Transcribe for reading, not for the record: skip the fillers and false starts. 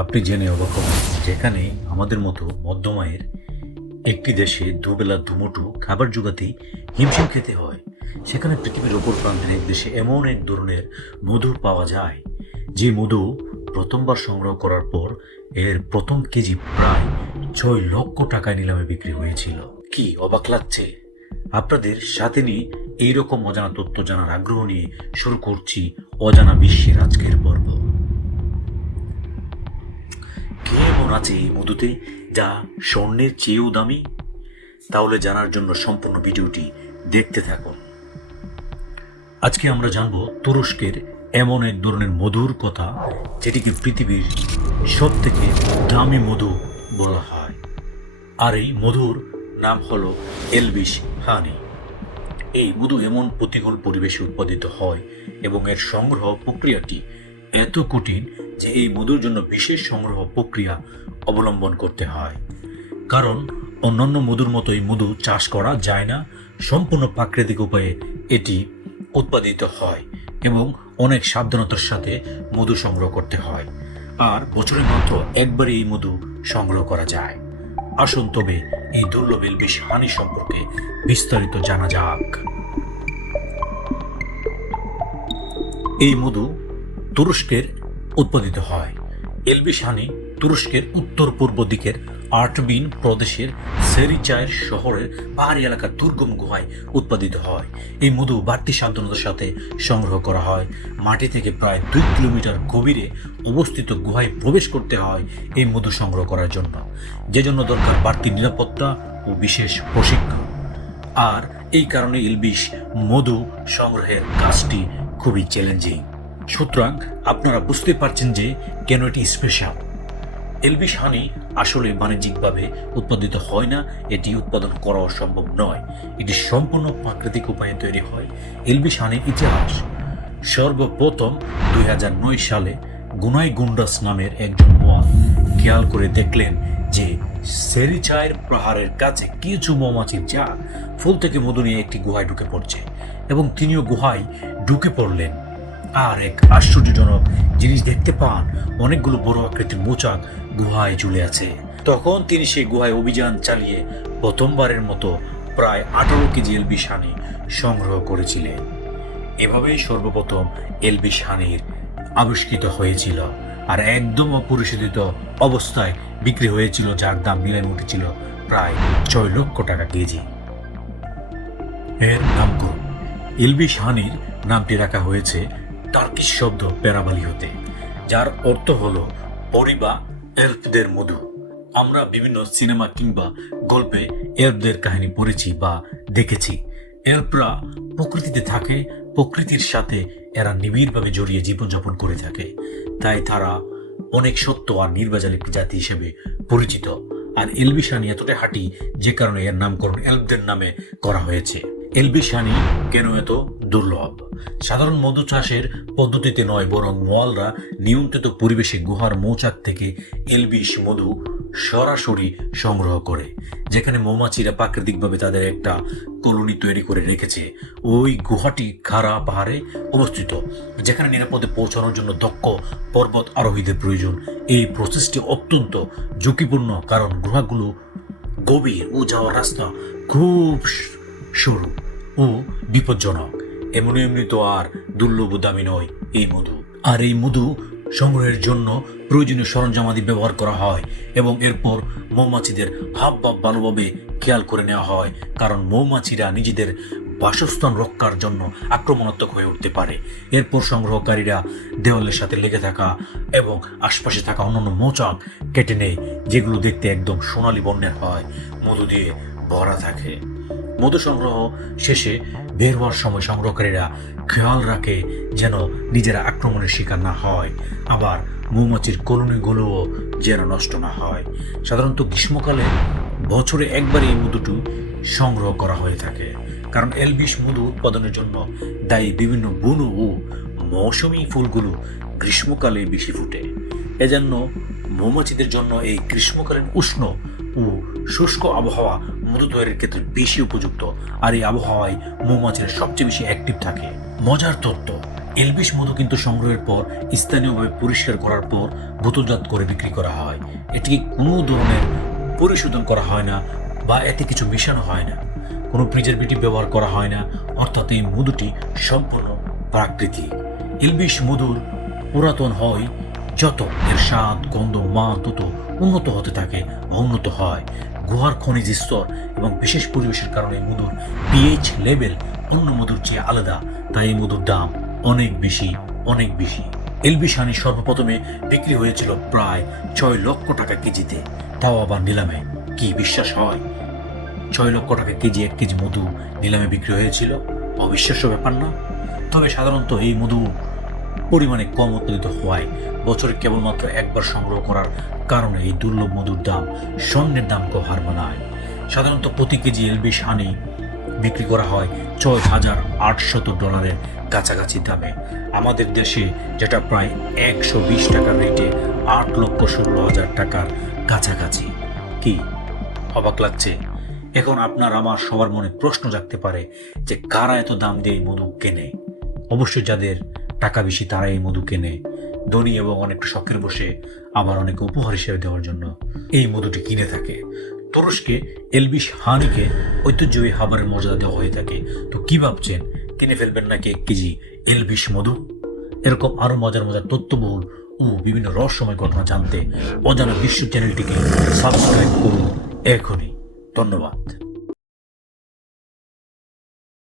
আপনি জেনে অবাক হবেন, যেখানে আমাদের মতো মধ্যম আয়ের একটি দেশে দুবেলা দুমুঠো খাবার জোগাতেই হিমশিম খেতে হয়, সেখানে পৃথিবীর অপর প্রান্তের এক দেশে এমন এক ধরনের মধু পাওয়া যায় যে মধু প্রথমবার সংগ্রহ করার পর এর প্রথম কেজি প্রায় 6 লক্ষ টাকায় নিলামে বিক্রি হয়েছিল। কি অবাক লাগছে? আপনাদের সাথে নিয়ে এইরকম অজানা তথ্য জানার আগ্রহ নিয়ে শুরু করছি অজানা বিশ্বের আজকের পর্ব। কি এমন আছে এই মধুতে যা স্বর্ণের চেয়েও দামি? তাহলে জানার জন্য সম্পূর্ণ ভিডিওটি দেখতে থাকুন। আজকে আমরা জানব তুরস্কের এমন এক ধরনের মধুর কথা, যেটিকে পৃথিবীর সব থেকে দামি মধু বলা হয়। আর এই মধুর নাম হলো এলবিশ হানি। এই মধু এমন প্রতিকূল পরিবেশে উৎপাদিত হয় এবং এর সংগ্রহ প্রক্রিয়াটি এত কঠিন যে এই মধুর জন্য বিশেষ সংগ্রহ প্রক্রিয়া অবলম্বন করতে হয়। কারণ অন্যান্য মধুর মতো এই মধু চাষ করা যায় না, সম্পূর্ণ প্রাকৃতিক উপায়ে এটি উৎপাদিত হয় এবং অনেক সাবধানতার সাথে মধু সংগ্রহ করতে হয়। আর বছরে মাত্র একবারই এই মধু সংগ্রহ করা যায়। আসুন তবে এই দুর্লভ এলবিশ হানি সম্পর্কে বিস্তারিত জানা যাক। এই মধু তুরস্কের উৎপাদিত হয়। এলবিশ হানি তুরস্কের উত্তর পূর্ব দিকের আর্টবিন প্রদেশের সেরিচায়ের শহরের পাহাড়ি এলাকার দুর্গম গুহায় উৎপাদিত হয়। এই মধু বাড়তি সাবধানতার সাথে সংগ্রহ করা হয়। মাটি থেকে প্রায় 2 কিলোমিটার গভীরে অবস্থিত গুহায় প্রবেশ করতে হয় এই মধু সংগ্রহ করার জন্য, যে জন্য দরকার বাড়তি নিরাপত্তা ও বিশেষ প্রশিক্ষণ। আর এই কারণে এলবিশ মধু সংগ্রহের কাজটি খুবই চ্যালেঞ্জিং। সুতরাং আপনারা বুঝতে পারছেন যে কেন এটি স্পেশাল। এলবিশ হানি আসলে বাণিজ্যিকভাবে উৎপাদিত হয় না, এটি উৎপাদন করাও সম্ভব নয়। এটি সম্পূর্ণ প্রাকৃতিক উপায়ে তৈরি হয়। এলবিশ হানির ইতিহাস সর্বপ্রথম 2009 সালে গুনাই গুন্ডাস নামের একজন মোয়াল খেয়াল করে দেখলেন যে সেরিচায়ের পাহাড়ের কাছে কিছু মৌমাছির জাত ফুল থেকে মধু নিয়ে একটি গুহায় ঢুকে পড়ছে, এবং তিনিও গুহায় ঢুকে পড়লেন। আর এক আশ্চর্যজনক জিনিস দেখতে পান, অনেকগুলো বড় আকৃতির মোচাক গুহায় ঝুলে আছে। তখন তিনি সেই গুহায় অভিযান চালিয়ে প্রথমবারের মতো প্রায় 18 কেজি এলবিশ হানি সংগ্রহ করেছিলেন। এভাবেই সর্বপ্রথম এলবিশ হানির আবিষ্কৃত হয়েছিল, আর একদম অপরিশোধিত অবস্থায় বিক্রি হয়েছিল, যার দাম নিলামে উঠেছিল প্রায় 6 লক্ষ টাকা কেজি। এর নামকরণ এলবিশ হানির নামটি রাখা হয়েছে টার্কিশ শব্দ পেরাবালি হতে, যার অর্থ হলো পরি বা এলফদের মধু। আমরা বিভিন্ন সিনেমা কিংবা গল্পে এলফদের কাহিনী পড়েছি বা দেখেছি। এলফরা প্রকৃতিতে থাকে, প্রকৃতির সাথে এরা নিবিড়ভাবে জড়িয়ে জীবনযাপন করে থাকে, তাই তারা অনেক সত্য আর নির্বাচাল একটি জাতি হিসেবে পরিচিত। আর এলবিশ হানি এতটাই হাঁটি যে কারণে এর নামকরণ এলফদের নামে করা হয়েছে। এলবিশ হানি কেন এত দুর্লভ? সাধারণ মধু চাষের পদ্ধতিতে নয়, বরং মোয়ালরা নিয়ন্ত্রিত পরিবেশে গুহার মৌচাক থেকে এলবিশ মধু সরাসরি সংগ্রহ করে, যেখানে মৌমাছিরা প্রাকৃতিকভাবে তাদের একটা কলোনি তৈরি করে রেখেছে। ওই গুহাটি খাড়া পাহাড়ে অবস্থিত, যেখানে নিরাপদে পৌঁছানোর জন্য দক্ষ পর্বত আরোহীদের প্রয়োজন। এই প্রসেসটি অত্যন্ত ঝুঁকিপূর্ণ, কারণ গুহাগুলো গভীর ও যাওয়ার রাস্তা খুব সরু ও বিপজ্জনক। এমনি তো আর দুর্লভ দামি নয় এই মধু। আর এই মধু সংগ্রহের জন্য প্রয়োজনীয় সরঞ্জামাদি ব্যবহার করা হয়, এবং এরপর মৌমাছিদের হাবভাব ভালোভাবে খেয়াল করে নেওয়া হয়, কারণ মৌমাছিরা নিজেদের বাসস্থান রক্ষার জন্য আক্রমণাত্মক হয়ে উঠতে পারে। এরপর সংগ্রহকারীরা দেওয়ালের সাথে লেগে থাকা এবং আশপাশে থাকা অন্যান্য মৌচাক কেটে নেয়, যেগুলো দেখতে একদম সোনালী বর্ণের হয়, মধু দিয়ে ভরা থাকে। মধু সংগ্রহ শেষে বের হওয়ার সময় সংগ্রহকারীরা খেয়াল রাখে যেন নিজেরা আক্রমণের শিকার না হয়, আবার মৌমাছির কলোনিগুলোও যেন নষ্ট না হয়। সাধারণত গ্রীষ্মকালে বছরে একবার এই মধুটি সংগ্রহ করা হয়ে থাকে, কারণ এলবিশ মধু উৎপাদনের জন্য দায়ী বিভিন্ন বন ও মৌসুমী ফুলগুলো গ্রীষ্মকালে বেশি ফুটে। এজন্য মৌমাছিদের জন্য এই গ্রীষ্মকালীন উষ্ণ ও শুষ্ক আবহাওয়া মধু তৈরির ক্ষেত্রে বেশি উপযুক্ত, আর এই আবহাওয়ায় মৌমাছিরা সবচেয়ে বেশি অ্যাক্টিভ থাকে। মজার তথ্য, এলবিশ মধু কিন্তু সংগ্রহের পর স্থানীয়ভাবে পরিষ্কার করার পর বোতলজাত করে বিক্রি করা হয়। এটিকে কোনো ধরনের পরিশোধন করা হয় না বা এতে কিছু মিশানো হয় না, কোনো প্রিজারভেটিভ ব্যবহার করা হয় না, অর্থাৎ এই মধুটি সম্পূর্ণ প্রাকৃতিক। এলবিশ মধুর পুরাতন হয় যত, এর স্বাদ গন্ধ মান তত উন্নত হতে থাকে বা উন্নত হয়। গুহার খনিজ স্তর এবং বিশেষ পরিবেশের কারণে মধুর পিএইচ লেভেল অন্য মধুর চেয়ে আলাদা, তাই এই মধুর দাম অনেক বেশি, অনেক বেশি। এলবিশ হানি সর্বপ্রথমে বিক্রি হয়েছিল প্রায় 6 লক্ষ টাকা কেজিতে, তাও আবার নিলামে। কি বিশ্বাস হয়? 6 লক্ষ টাকা কেজি 1 কেজি মধু নিলামে বিক্রি হয়েছিল? অবিশ্বাস্য ব্যাপার না? তবে সাধারণত এই মধু পরিমাণে কম উৎপাদিত হওয়ায় বছরে কেবলমাত্র একবার সংগ্রহ করার কারণে এই দুর্লভ মধুর দাম স্বর্ণের দামকেও হার মানায়। সাধারণত প্রতি কেজি এলবিশ হানি বিক্রি করা হয় $6,800 কাছাকাছি দামে। আমাদের দেশে যেটা প্রায় 120 টাকার রেটে 8,16,000 টাকার কাছাকাছি। কি অবাক লাগছে? এখন আপনার আমার সবার মনে প্রশ্ন জাগতে পারে যে কারা এত দাম দিয়ে এই মধু কেনে? অবশ্যই যাদের টাকা বেশি তারা এই মধু কেনে। ধনী এবং অনেকটা শখের বসে, আবার অনেকে উপহার হিসেবে দেওয়ার জন্য এই মধুটি কিনে থাকে। তুরস্কে এলবিশ হানিকে ঐতিহ্যবাহী খাবারের মর্যাদা দেওয়া হয়ে থাকে। তো কি ভাবছেন, কিনে ফেলবেন নাকি 1 কেজি এলবিশ মধু? এরকম আরো মজার মজার তথ্যবহুল ও বিভিন্ন রহস্যময় ঘটনা জানতে অজানা বিশ্ব চ্যানেলটিকে সাবস্ক্রাইব করুন এখনই। ধন্যবাদ।